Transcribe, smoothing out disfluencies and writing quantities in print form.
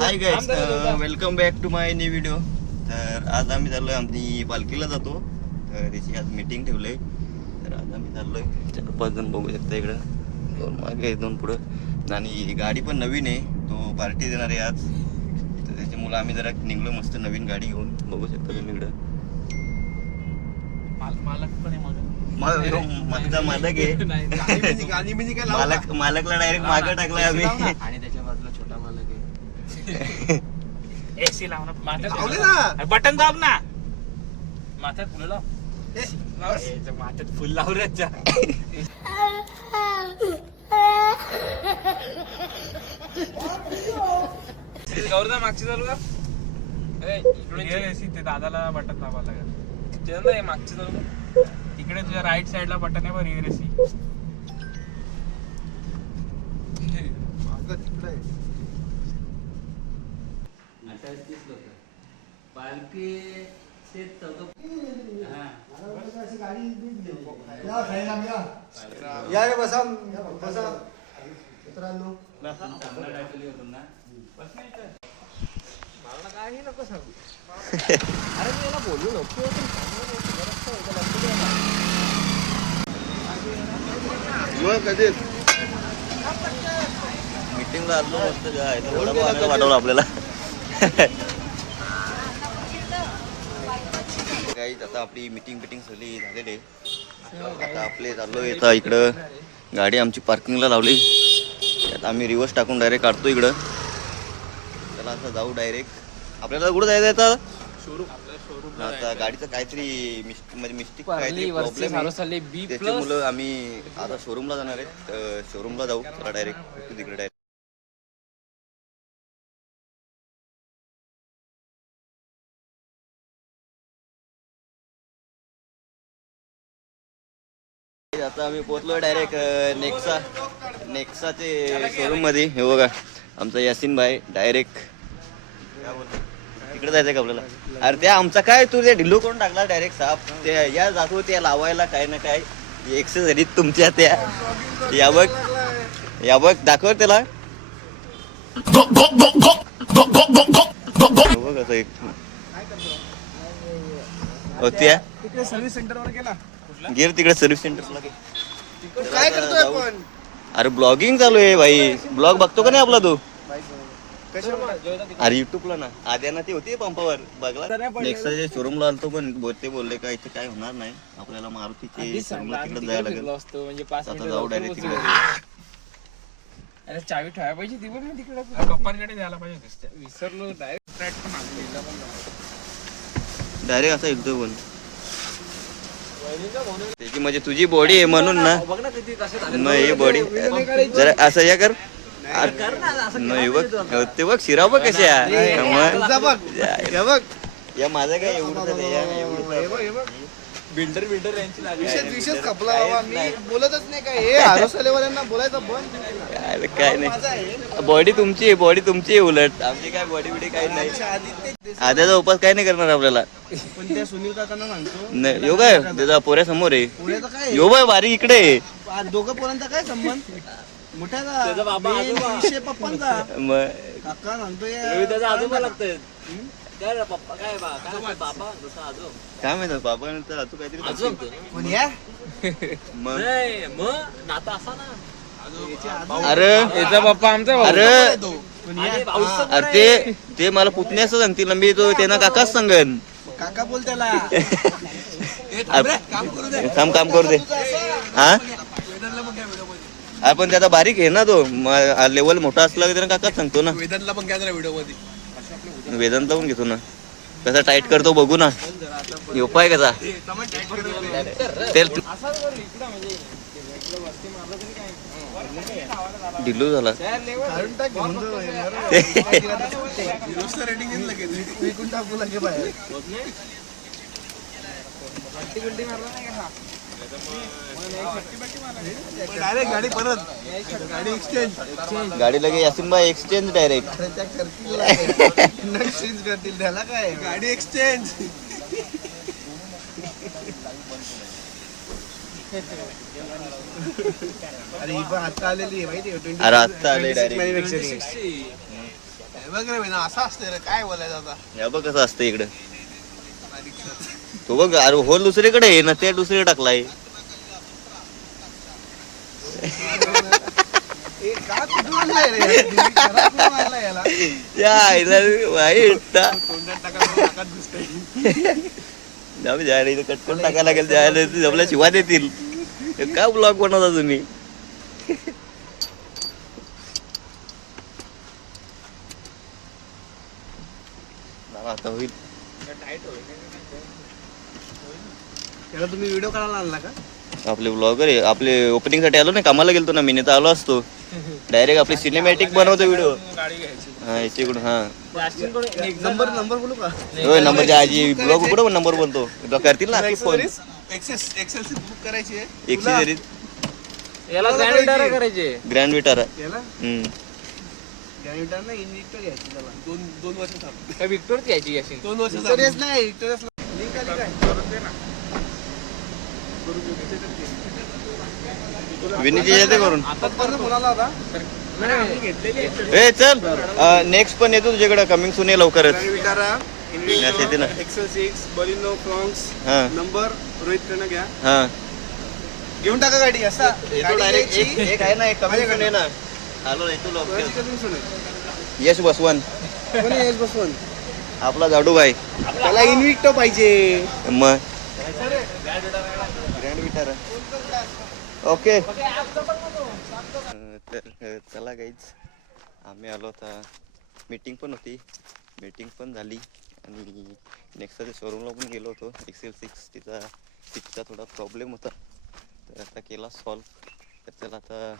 High guys, welcome back to my new video. तर आज आम्ही चाललोय, आमची पालखीला जातो. तर त्याची आज मीटिंग ठेवलंय. तर आज आम्ही चाललोय 4-5 जण बघू शकता इकडं, 2 मागे 2 पुढं. आणि गाडी पण नवीन आहे, तो पार्टी देणार आहे आज. तर त्याच्यामुळे आम्ही जरा निघलो मस्त नवीन गाडी घेऊन. बघू शकता तुम्ही इकडं मालक पण आहे माझा मालक आहे. मालकला डायरेक्ट मागं टाकलाय आम्ही. आणि त्याच्या बाजूला छोटा मालक आहे. एसी लाव ना, बटन दाब ना, माथ्यात फुलं लाव. माथ्यात फुल लाव रे. गौरदा मागची चालू का? एसी ते दादाला बटन दाबायला लागेल. ते नाही मागची चालू का? तिकडे तुझ्या राईट साइडला बटन आहे बरं, रिअर एसी. या रे बसा बसा मित्रांनो. मला काही नको सांगू. अरे मी याला बोलू नको. मीटिंगला आलो मस्त वाटवलं आपल्याला. काही आता आपली मीटिंग झालेली आहे. आता आपले चाललोय इकडं. गाडी आमची पार्किंगला लावली. आता आम्ही रिव्हर्स टाकून डायरेक्ट काढतो इकडं. त्याला असं जाऊ डायरेक्ट. आपल्याला कुठं जायचं आता? शोरूम. आता गाडीचं काहीतरी मिस्टेक काहीतरी प्रॉब्लेम आहे, त्याच्यामुळं आम्ही आता शोरूमला जाणार आहे. शोरूमला जाऊ डायरेक्ट तिकडे डायरेक्ट. आता आम्ही पोहोचलो डायरेक्ट नेक्साचे शोरूम मध्ये. हे बघा आमचा यासिन भाई डायरेक्ट. तिकडे जायचंय का आपल्याला? अरे त्या आमचा काय तू ते ढिल्लू करून टाकला डायरेक्ट साफ. ते या जातो त्या लावायला काय ना काय एक्ससरीज तुमच्या त्या. या बघ दाखव त्याला. बघ असं एक त्या तिकडे सर्व्हिस सेंटर वर गेला. गिर तिकडे सर्व्हिस सेंटरला. काय करतोय आपण? अरे ब्लॉगिंग चालू आहे भाई. ब्लॉग बघतो का नाही आपला तू? अरे युट्यूबला ना. आद्या ती होती पंपावर बघला. नेक्स्टच्या शोरूमला आलतो पण ते बोलले का इथे काय होणार नाही, आपल्याला मारुतीचे तिकडे जायला लागेल. आता जाऊ डायरेक्ट तिकडे. अरे चावी ठेवायला पाहिजे ती पण तिकडे पप्पांकडे द्यायला पाहिजे. विसरलो. डायरेक्ट असं येतो पण त्याची म्हणजे तुझी बॉडी आहे म्हणून ना. मग ही बॉडी जरा असं या कर. नाही बघ ते बघ शिरा बघ कशा. या माझं काय एवढं बिल्डर यांची विशेष खपला बाबा. मी बोलतच नाही काय. हे आरोसालेवाल्यांना बोलायचं बंद. काय नाही. बॉडी तुमची आहे उलट. आमची काय बॉडी बिडी काही नाही. आद्याचा उपास काय नाही करणार आपल्याला. पण त्या सुनील काकांना सांगतो नाही यो काय त्याचा पोऱ्या समोर आहे. पुण्याचं काय यो बाय बारीक इकडे. दोघं पोरांचा काय संबंध? मोठ्याचा विषय पप्पांचा. मग काका सांगतोय आजोबा लागतोय. पप्पा काय बाबा काय माहिती बाबा नंतर तू काहीतरी कोण या मग नाता असा ना. अरे याचा पप्पा आमचा. अरे ते मला पुतणे असं सांगतील ना. मी तो त्यांना काकाच सांगन. काका बोल त्याला. काम करू दे. हा आपण त्याचा बारीक आहे ना तो. लेवल मोठा असला की त्यांना काकाच सांगतो ना. वेदांतला पण घ्या व्हिडिओ मध्ये. वेदांत पण घेतो ना. कसा टाईट करतो बघू ना. उपाय कसा ढिल्लू झाला. गाडी परत गाडी लगे यासिन भाई एक्सचेंज डायरेक्ट. एक्सचेंज करतील त्याला काय. गाडी एक्सचेंज. अरे ही पण आता आलेली आहे माहिती आहे. अरे आता आले मॅन्युफॅक्चरिंग. बघ रे ना असं असतं रे काय बोलायचं आता या बघ कसं असतं इकडं तो बघ अरे होल दुसरीकडे आहे ना ते दुसरीकडे टाकलाय ए, का कुठून आणलाय रे घरात कुठून आणलाय याला या आईला वाईट जाऊ जायला इथं कटकन टाकायला लागेल जायला आपल्या शिवा देतील हे काय ब्लॉग बनवता तुम्ही आता होईल त्याला तुम्ही व्हिडिओ करायला आणला का आपले ब्लॉगर आहे आपले ओपनिंग साठी आलो ना कामाला गेलतो ना मी नाही तर आलो असतो डायरेक्ट आपली सिनेमॅटिक बनवतो व्हिडिओ गाडी घ्यायची हा इकडून हा नंबर नंबर बोलू का होय नंबर आजी ब्लॉग कुठं नंबर बोलतो करतील ना फोन एक्सेल बुक करायची आहे एक्सेसरीज याला ग्रँड विटारा करायचे ग्रँड विटारा याला गॅरेंटर ना इन्व्हिक्टर घ्यायची त्याला दोन वर्ष थांब काय विक्टोर घ्यायची असेल 2 वर्ष विक्टोरियस नाही विक्टोरियस लिंक आली काय करून दे ना विनीची येते करून आता पण मुलाला होता घेतलेली ए चल नेक्स्ट पण येतो तुझ्याकडे कमिंग सून आहे लवकरच विटारा यात येते ना एक्सेल 6 बलिनो फ्रॉन्क्स हा नंबर रोहित कडनं घ्या हा घेऊन टाका गाडी असा येतो डायरेक्ट एक आहे ना एक कमिंग सून आहे ना आलो येतो लवकर यश बसवन कोणी एज बसवून आपला जाडूभाई त्याला इन्व्हिक्टो पाहिजे मग ग्रँड विटारा ओके तर चला गाईज आम्ही आलो आता मीटिंग पण होती मीटिंग पण झाली आणि नेक्स्ट शोरूमला पण गेलो होतो एक्सेल 6 तिचा 6चा थोडा प्रॉब्लेम होता तर आता केला सॉल्व तर चला आता